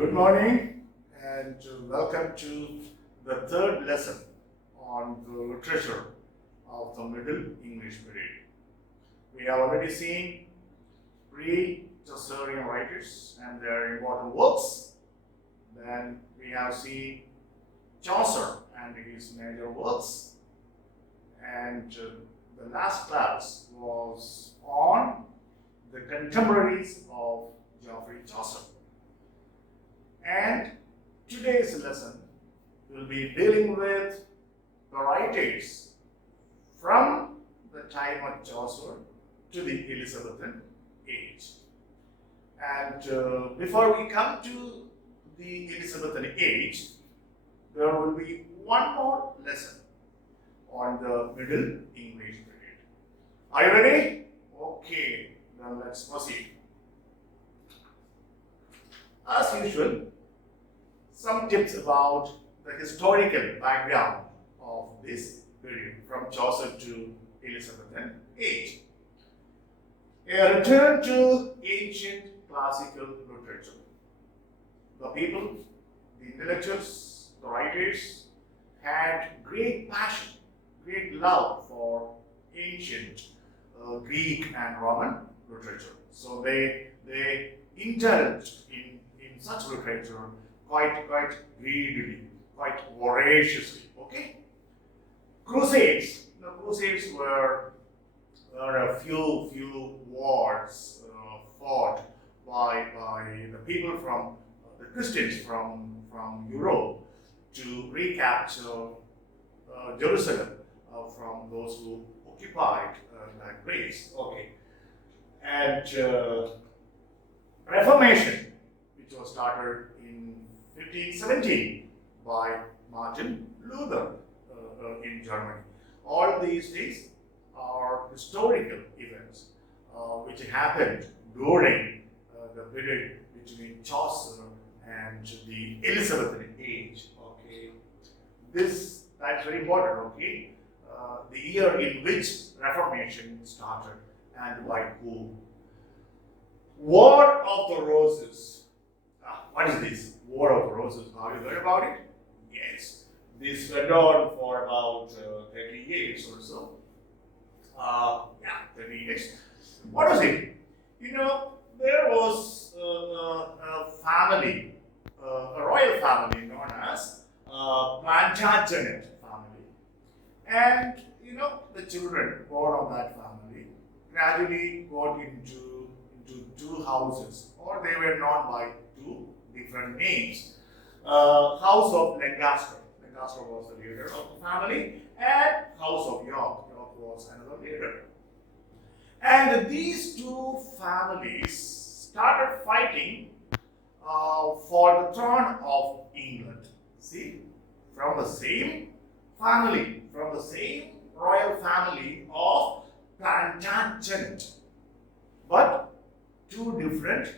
Good morning and welcome to the third lesson on the literature of the Middle English period. We have already seen pre-Chaucerian writers and their important works. Then we have seen Chaucer and his major works. And the last class was on the contemporaries of Geoffrey Chaucer. And today's lesson will be dealing with the writers from the time of Chaucer to the Elizabethan age. And before we come to the Elizabethan age, there will be one more lesson on the Middle English period. Are you ready? Okay, then let's proceed. As usual, some tips about the historical background of this period from Chaucer to Elizabethan age. A return to ancient classical literature. The people, the intellectuals, the writers had great passion, great love for ancient Greek and Roman literature. So they indulged in such literature quite greedily, quite voraciously. Okay? Crusades. The Crusades were a few wars fought by the people from the Christians from Europe to recapture Jerusalem from those who occupied that place. Okay, and Reformation, which was started in 1517 by Martin Luther in Germany. All these things are historical events which happened during the period between Chaucer and the Elizabethan age. Okay, that's very important. Okay, the year in which Reformation started and by whom. War of the Roses. What is this? War of the Roses. Have you heard about it? Yes. This went on for about 30 years or so. 30 years. What was it? You know, there was a family, a royal family known as Plantagenet family. And, you know, the children born of that family gradually got into two houses, or they were known by two different names. House of Lancaster. Lancaster was the leader of the family, and House of York. York was another leader. And these two families started fighting for the throne of England. See, from the same family, from the same royal family of Plantagenet, but two different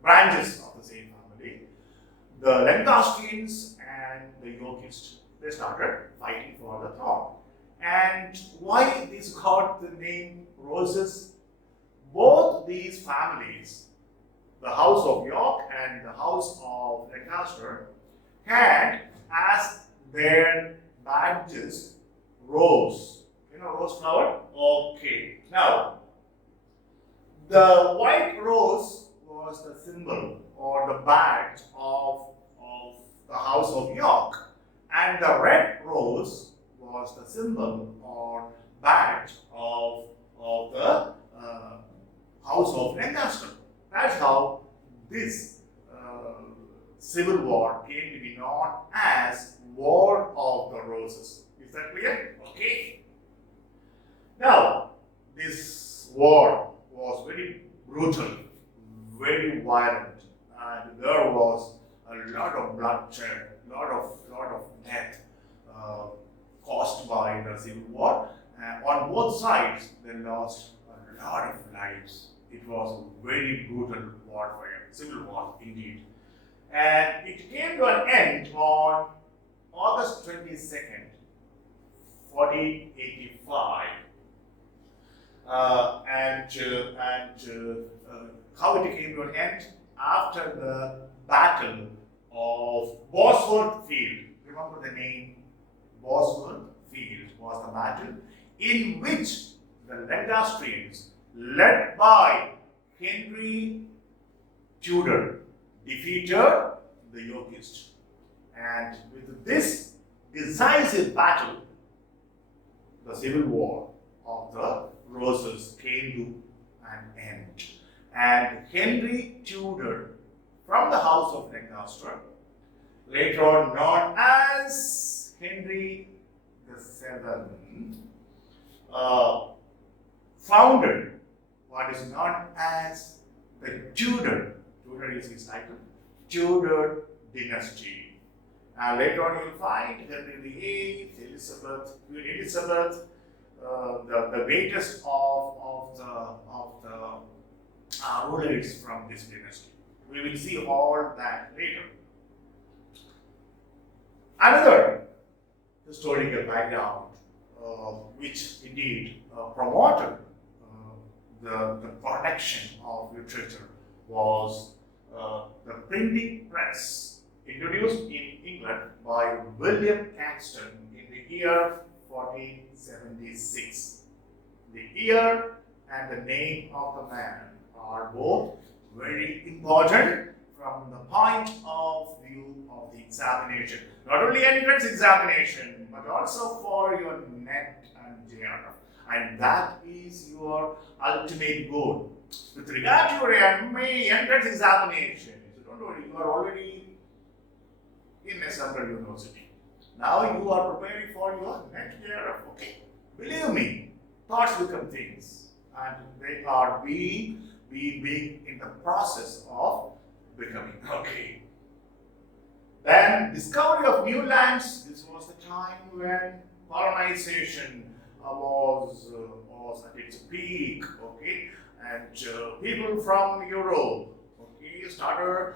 branches of the same family, the Lancastrians and the Yorkists. They started fighting for the throne. And why this got the name Roses? Both these families, the House of York and the House of Lancaster, had as their badges rose. You know rose flower? Okay. Now, the white rose was the symbol or the badge of the House of York, and the red rose was the symbol or badge of the House of Lancaster. That's how this civil war came to be known as War of the Roses. Is that clear? Okay. Now, this war was very brutal, very violent, and there was a lot of bloodshed, lot of death caused by the civil war. And on both sides, they lost a lot of lives. It was a very brutal warfare, civil war indeed. And it came to an end on August 22nd, 1485. And how it came to an end? after the Battle of Bosworth Field. Remember the name? Bosworth Field was the battle in which the Lancastrians, led by Henry Tudor, defeated the Yorkists. And with this decisive battle, the civil war of the Roses came to an end. And Henry Tudor, from the house of Lancaster, later on known as Henry VII, founded what is known as the Tudor is his title, Tudor dynasty. And later on you'll find Henry VIII, Queen Elizabeth, the greatest of the rulers from this dynasty. We will see all that later. Another historical background which indeed promoted the protection of literature was the printing press introduced in England by William Caxton in the year 1476. The year and the name of the man are both very important from the point of view of the examination. Not only entrance examination, but also for your NET and JRF. And that is your ultimate goal. With regard to your MA entrance examination, so don't worry, you are already in a central university. Now you are preparing for your NET JRF. Okay. Believe me, thoughts become things. And they are being in the process of becoming. Okay. Then discovery of new lands. This was the time when colonization was at its peak. Okay, and people from Europe, okay, started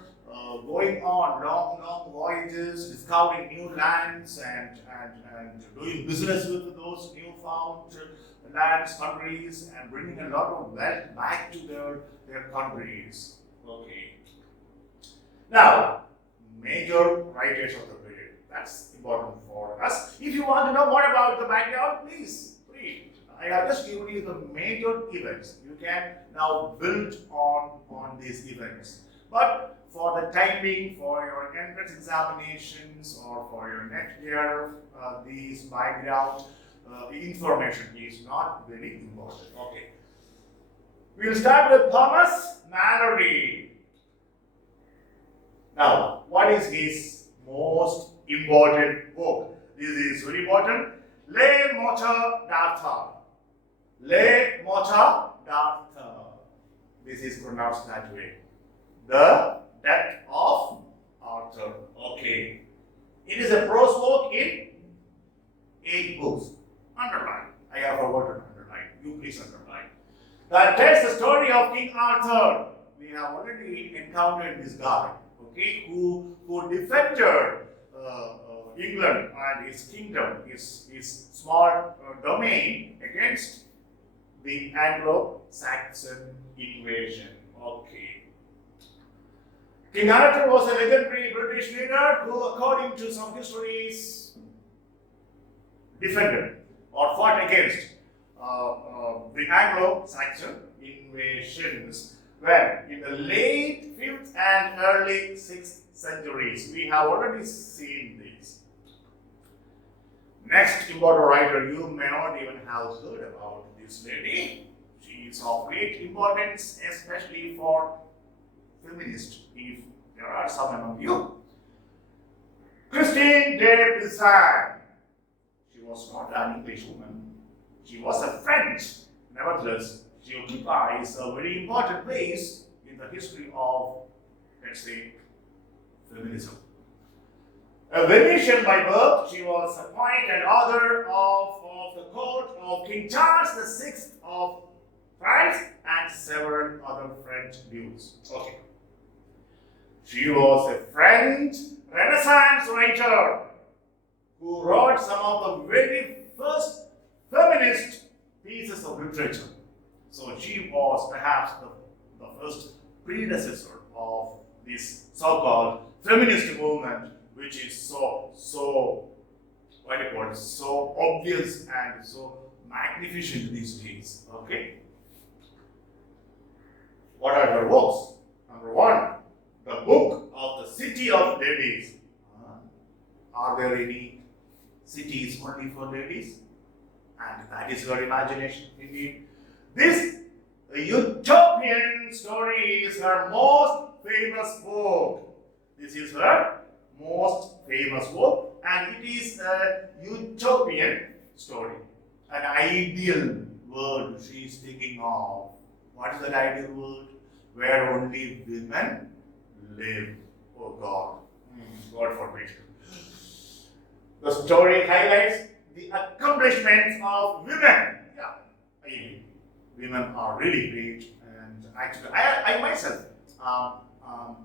going on long voyages, discovering new lands and doing business with those newfound lands, countries, and bringing a lot of wealth back to their countries. Okay. Now, major writers of the period. That's important for us. If you want to know more about the background, please read. I have just given you the major events. You can now build on these events. But for the time being, for your entrance examinations or for your next year, these background information is not very important. Okay. We'll start with Thomas Malory. Now, what is his most important book? This is very important. Le Morte d'Arthur. Le Morte d'Arthur. This is pronounced that way. The Death of Arthur. Okay. It is a prose book in 8 books. Underline. I have forgotten to underline. You please underline. That tells the story of King Arthur. We have already encountered this guy, okay, who defended England and his kingdom, his small domain against the Anglo-Saxon invasion. Okay. King Arthur was a legendary British leader who, according to some histories, defended or fought against the Anglo-Saxon invasions. Well, in the late 5th and early 6th centuries, we have already seen this. Next important writer, you may not even have heard about this lady. She is of great importance, especially for feminists, if there are some among you. Christine de Pizan. She was not an English woman. She was a French. Nevertheless, she occupies a very important place in the history of, let's say, feminism. A Venetian by birth, she was a poet and author of the court of King Charles VI of France and several other French dukes. Okay. She was a French Renaissance writer who wrote some of the very first feminist pieces of literature. So she was perhaps the first predecessor of this so-called feminist movement, which is so what do you call it, so obvious and so magnificent these days. Okay. What are her works? Number one, the book of the City of Ladies. Are there any cities only for ladies? And that is her imagination indeed. This utopian story is her most famous book. This is her most famous book, and it is a utopian story. An ideal world she is thinking of. What is that ideal world? Where only women live. Oh God. God forbid. The story highlights the accomplishments of women. Yeah, I mean, women are really great, and actually, I myself am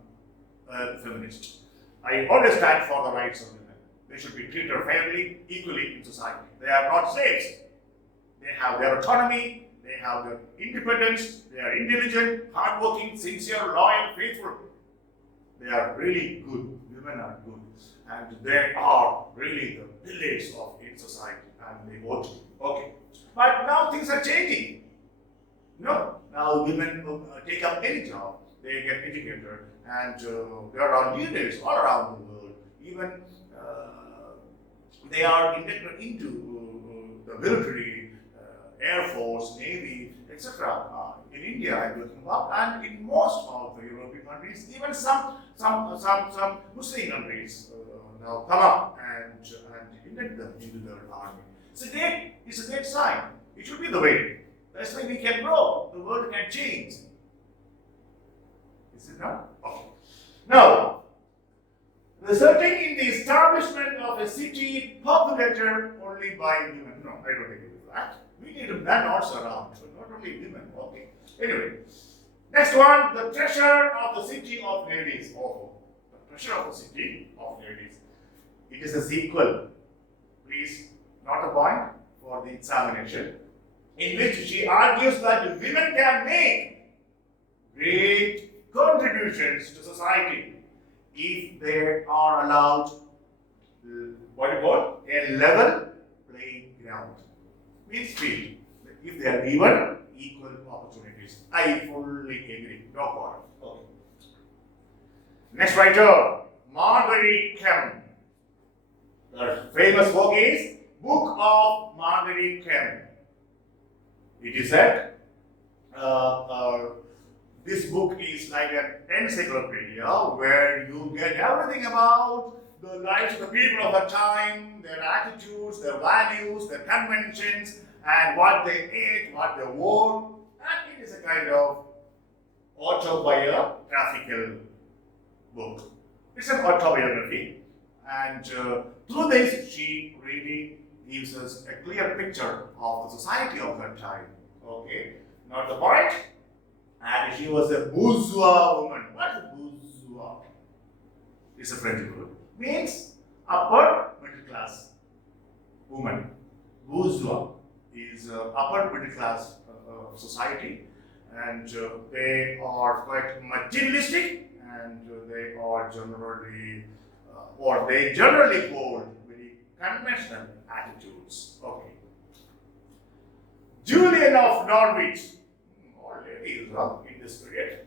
a feminist. I always stand for the rights of women. They should be treated fairly, equally in society. They are not slaves. They have their autonomy, they have their independence, they are intelligent, hardworking, sincere, loyal, faithful. They are really good. Women are good. And they are really the pillars of in society, and they vote. Okay. But now things are changing. No, now women take up any job, they get educated, and there are leaders all around the world. Even they are inducted into the military, Air Force, Navy, etc. In India, I'm talking about, and in most of the European countries, even some Muslim countries now come up and induct them into their army. It's a great sign. It should be the way. That's why we can grow. The world can change. Is it not? Okay. Now, resulting in the establishment of a city populated only by women. No, I don't agree with that. We need men also around, so not only women. Okay. Anyway, next one, the treasure of the city of ladies. Oh, the treasure of the city of ladies. It is a sequel. Please, not a point for the examination, in which she argues that women can make great contributions to society if they are allowed, what you call, a level playing ground. Means field. If they are given equal opportunities. I fully agree. No problem. Okay. Next writer, Marguerite Kem. The famous book is Book of Marguerite Kem. It is said this book is like an encyclopedia where you get everything about the lives of the people of the time, their attitudes, their values, their conventions, and what they ate, what they wore. And it is a kind of autobiographical book. It's an autobiography. And through this, she really gives us a clear picture of the society of her time. Okay? Not the point. And she was a bourgeois woman. What is bourgeois? It's a French word. Means upper middle class woman. Bourgeois is upper middle class society, and they are quite materialistic, and they are generally, or they generally hold very conventional attitudes. Okay. Julian of Norwich. All ladies in this period.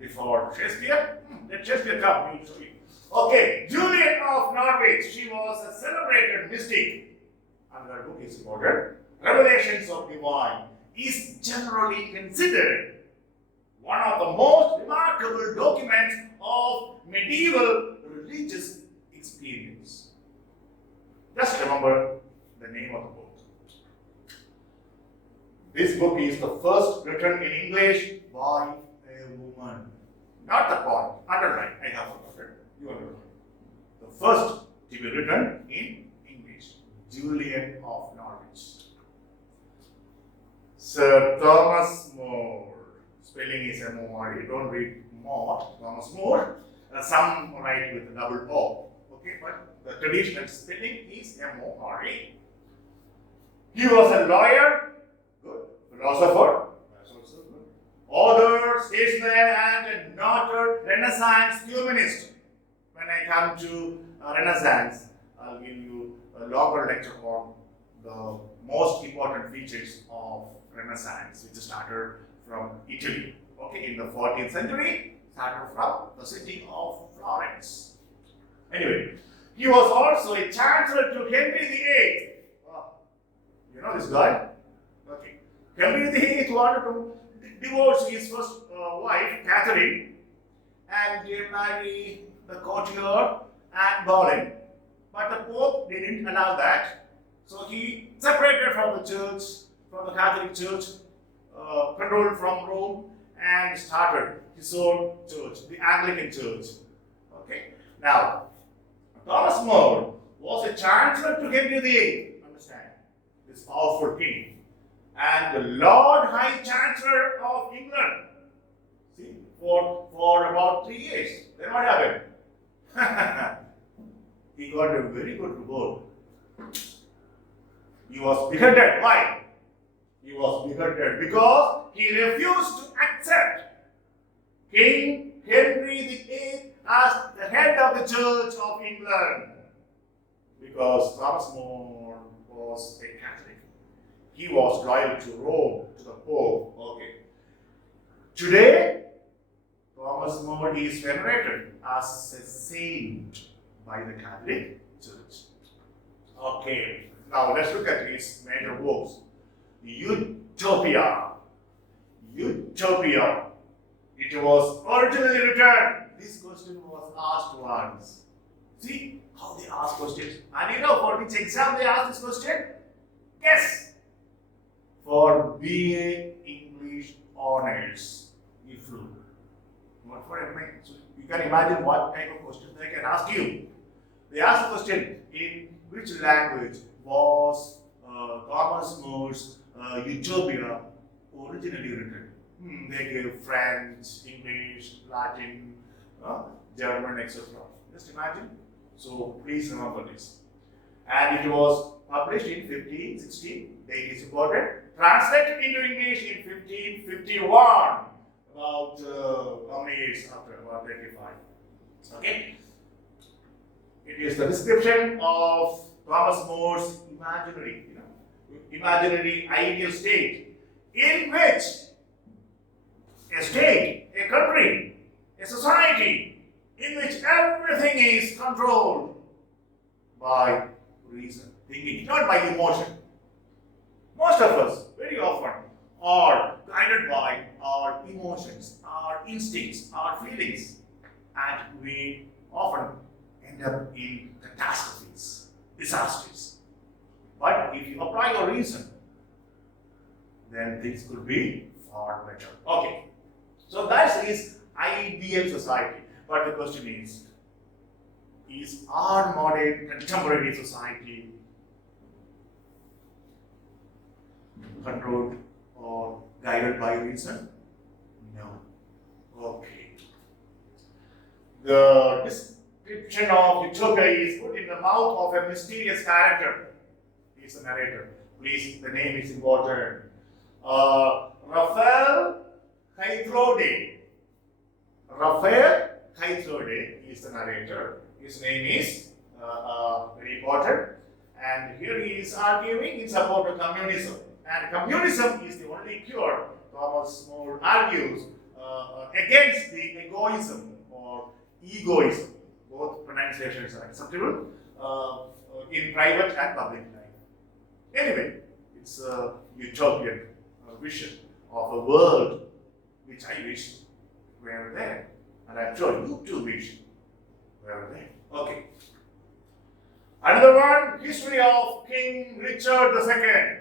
Before Shakespeare. Let Shakespeare come. We'll show you. Okay. Julian of Norwich. She was a celebrated mystic. And her book is quoted. Revelations of Divine is generally considered one of the most remarkable documents of medieval religious experience. Just remember the name of the book. This book is the first written in English by a woman. Not the point. Underline. I have forgotten. You underline. The first to be written in English. Julian of Norwich. Sir Thomas More. Spelling is M-O-R-E. Don't read More. Thomas More. Some write with a double O. Okay, but the traditional spelling is M-O-R-E. He was a lawyer. Good. Philosopher. That's also good. Author, statesman and a noted Renaissance humanist. When I come to Renaissance, I'll give you a longer lecture on the most important features of Renaissance, which started from Italy. Okay, in the 14th century, started from the city of Florence. Anyway, he was also a chancellor to Henry VIII. You know this guy? Okay. Henry VIII wanted to divorce his first wife, Catherine, and marry the courtier Anne Boleyn. But the Pope didn't allow that. So he separated from the church, from the Catholic Church, controlled from Rome, and started his own church, the Anglican Church. Okay. Now, Thomas More was a chancellor to Henry VIII. Understand? This powerful king. And the Lord High Chancellor of England. See, for about 3 years. Then what happened? He got a very good reward. He was beheaded. Why? He was beheaded because he refused to accept King Henry VIII as the head of the Church of England. Because Thomas More was a Catholic. He was loyal to Rome, to the Pope. Okay. Today, Thomas More is venerated as a saint by the Catholic Church. Okay. Now let's look at his major works. Utopia. Utopia. It was originally written. This question was asked once. See how they ask questions. And you know for which exam they ask this question? Guess. For BA English Honors. You flew. What for MA? So you can imagine what type of questions they can ask you. They ask the question, in which language was Thomas More's Utopia originally written? They gave French, English, Latin, German, etc. Just imagine. So please remember this. And it was published in 1516. Date is important. Translated into English in 1551. About how many years after? About 25. Okay. It is the description of Thomas More's imaginary ideal state, in which a state, a country, a society, in which everything is controlled by reason, thinking, not by emotion. Most of us, very often, are guided by our emotions, our instincts, our feelings, and we often end up in catastrophes, disasters. But if you apply your reason, then things could be far better. Okay, so that is ideal society. But the question is our modern contemporary society controlled or guided by reason? No. Okay. The description of Utopia is put in the mouth of a mysterious character. He is the narrator. Please, the name is important. Raphael Hythrode. Raphael Hythrode is the narrator. His name is very important. And here he is arguing in support of communism. And communism is the only cure, Thomas More argues, against the egoism or egoism. Both pronunciations are acceptable in private and public life. Anyway, it's a utopian vision of a world which I wish were there. And I'm sure you too wish were there. Okay. Another one, history of King Richard II.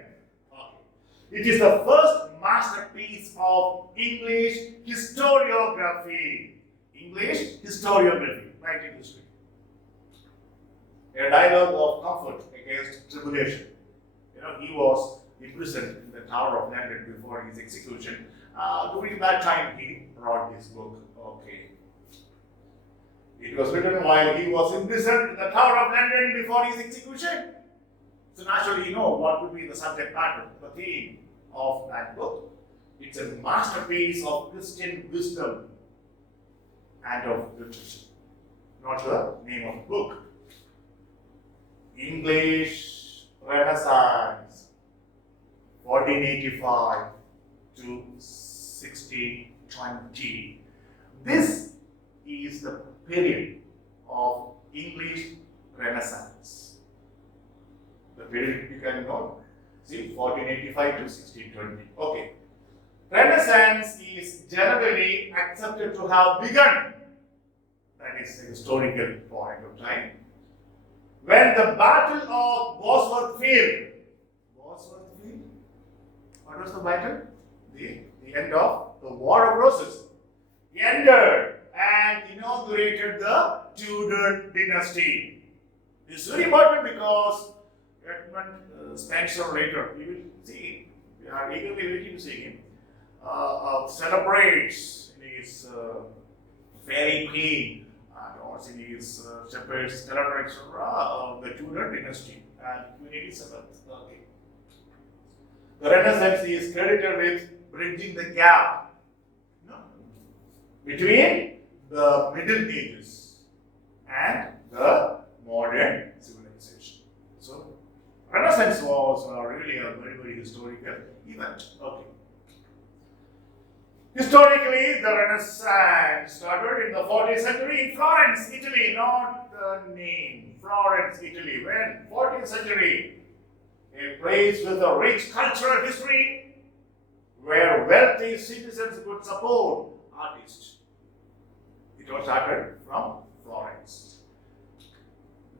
It is the first masterpiece of English historiography. English historiography, writing history. A dialogue of comfort against tribulation. He was imprisoned in the Tower of London before his execution. During that time, he wrote this book. Okay. It was written while he was imprisoned in the Tower of London before his execution. So naturally, you know what would be the subject matter, the theme of that book. It's a masterpiece of Christian wisdom and of literature. Not the name of the book. English Renaissance, 1485 to 1620. This is the period of English Renaissance. The period you can note. See, 1485 to 1620. Okay. Renaissance is generally accepted to have begun, that is a historical point of time, when the Battle of Bosworth Field. Bosworth Field? What was the battle? The end of the War of Roses. Ended and inaugurated the Tudor dynasty. It's very important because Edmund Spencer later, we will see, we are eagerly waiting to see him, celebrates in his Fairy Queen and also in his shepherds celebrates the Tudor dynasty and Queen Elizabeth. Okay. The Renaissance is credited with bridging the gap between the Middle Ages and the modern civilization. So, Renaissance was really a very, very historical event. Okay. Historically, the Renaissance started in the 14th century in Florence, Italy, not the name. Florence, Italy. When? 14th century. A place with a rich cultural history where wealthy citizens could support artists. It all started from Florence.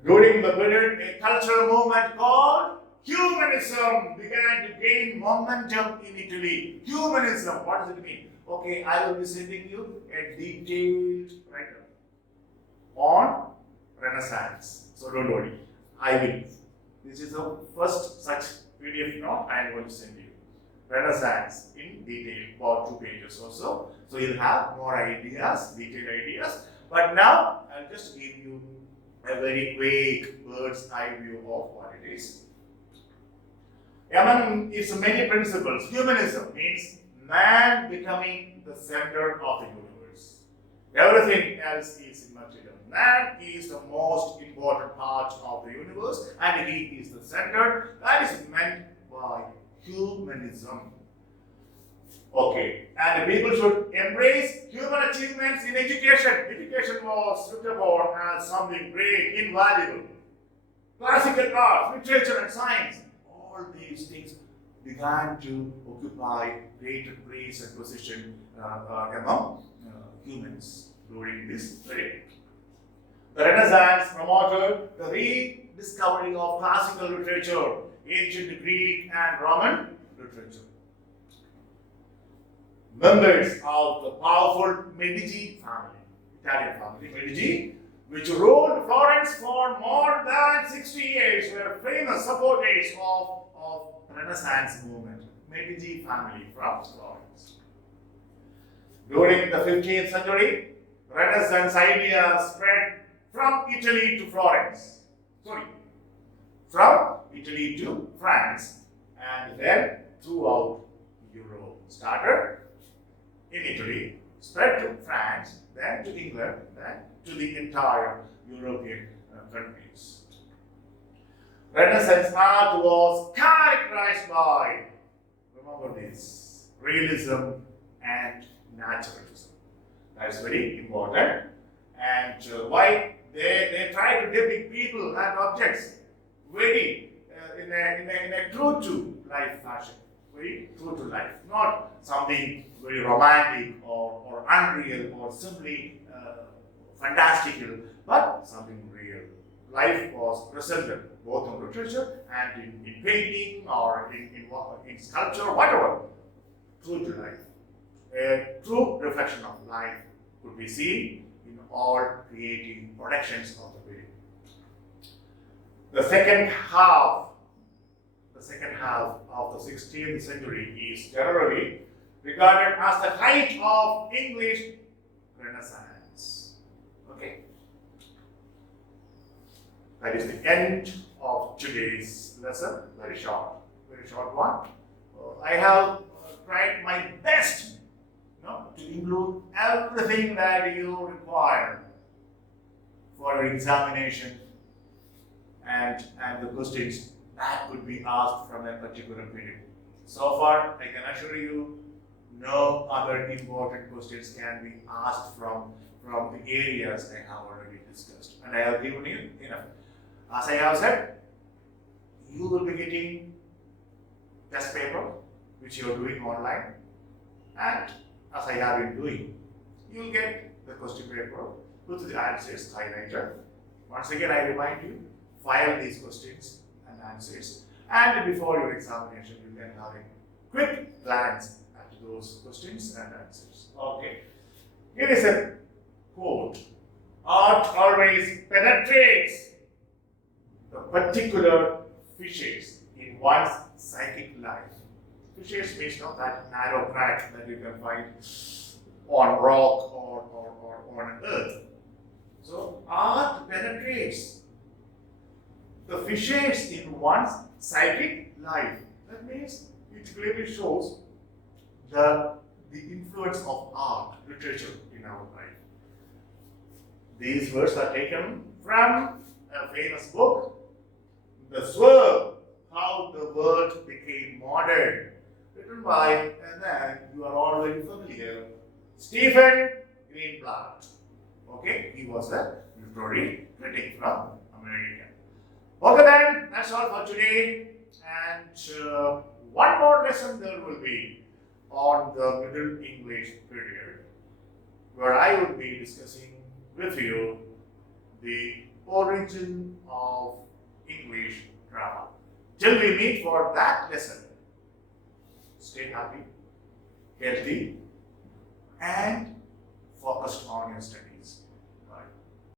During the period, a cultural movement called Humanism began to gain momentum in Italy. Humanism, what does it mean? Okay, I will be sending you a detailed write-up on Renaissance. So don't worry, I will. This is the first such PDF note I am going to send you. Renaissance in detail for 2 pages or so. So you'll have more ideas, detailed ideas. But now I'll just give you a very quick bird's eye view of what it is. Among its many principles, humanism means man becoming the center of the universe. Everything else is immaterial. Man is the most important part of the universe and he is the center. That is meant by humanism. Okay, and the people should embrace human achievements in education. Education was looked upon as something great, invaluable. Classical art, literature and science, all these things began to occupy greater place and position among humans during this period. The Renaissance promoted the rediscovery of classical literature, ancient Greek and Roman literature. Members of the powerful Medici family, Italian family, Medici, which ruled Florence for more than 60 years, were famous supporters of Renaissance movement. Medici family from Florence. During the 15th century, Renaissance ideas spread from Italy to Florence. From Italy to France, and then throughout Europe. Started in Italy, spread to France, then to England, then to the entire European countries. Renaissance art was characterized by, remember this, realism and naturalism. That is very important. And why they try to depict people and objects very in a true to life fashion, very true to life, not something very romantic or unreal or simply fantastical, but something real. Life was presented both in literature and in painting or in sculpture, whatever. True to life. A true reflection of life could be seen in all creative productions of the period. The second half of the 16th century is generally regarded as the height of English Renaissance. Okay. That is the end of today's lesson. Very short one. I have tried my best, to include everything that you require for your examination and the questions that could be asked from a particular period. So far, I can assure you, no other important questions can be asked from the areas I have already discussed. And I have given you enough. As I have said, you will be getting test paper, which you are doing online. And as I have been doing, you will get the question paper with the answers highlighted. Once again, I remind you, file these questions and answers. And before your examination, you can have a quick glance at those questions and answers. Okay. Here is a quote. Art always penetrates the particular fissures in one's psychic life. Fissures means that narrow crack that you can find on rock or on an earth. So art penetrates the fissures in one's psychic life. That means it clearly shows the influence of art, literature in our life. These words are taken from a famous book, The Swerve, How the World Became Modern, written by, and then you are already familiar, Stephen Greenblatt. Okay, he was a literary critic from America. Okay then, that's all for today. And one more lesson there will be on the Middle English period, where I will be discussing with you the origin of English grammar. Till we meet for that lesson, stay happy, healthy, and focused on your study.